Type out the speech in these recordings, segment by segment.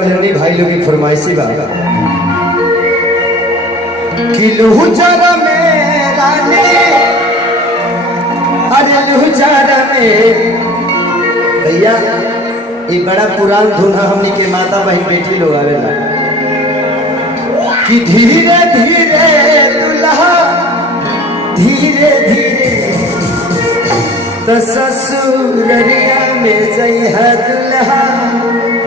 भाई लोग की फरमाइशी बा कि लुहुचारा में रानी, अरे लुहुचारा में भैया ये बड़ा पुरान धुन है। हमनी के माता बहन बेटी लोग आवेला कि धीरे धीरे दुल्हा धीरे धीरे तो ससुररिया में जइहा दुल्हा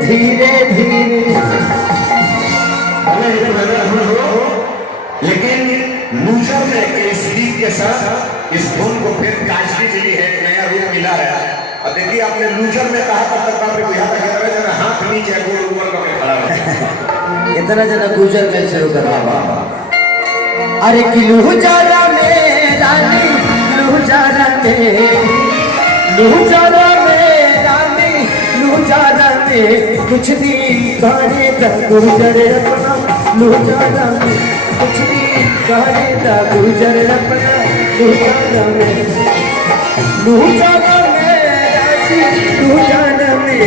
धीरे धीरे। लेकिन लूजर में इस गीत के साथ इस धुन को फिर काशली मिली है, नया रूप मिला है। और देखिए आपने लूजर में कहा तब तक बाप को यहाँ तक हाथ नीचे गोल ऊपर करके खड़ा हो। इतना जना गुजर में शुरू कर रहा। अरे कि लुहुचारा में रानी, लुहुचारा में, लुहुचारा में रानी, लुहुचारा में कुछ दिन गाने का गुजर अपना, लुहुचारा में कुछ दिन गाने का गुजर अपना, लुहुचारा में, लुहुचारा में रानी, लुहुचारा में,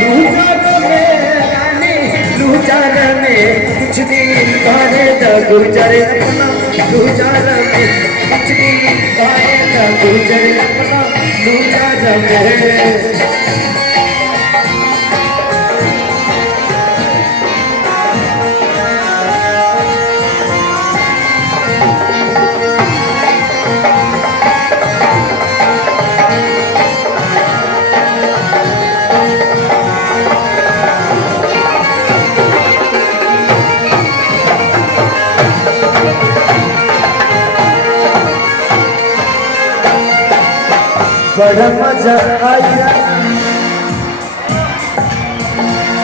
लुहुचारा में रानी, लुहुचारा में कुछ दिन गाने का गुजर अपना, लुहुचारा में कुछ दिन गाने का गुजर अपना, लुहुचारा में। बड़ा मजा आया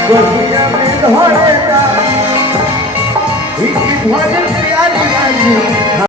गोहिया में धोरेगा, भजन प्यारी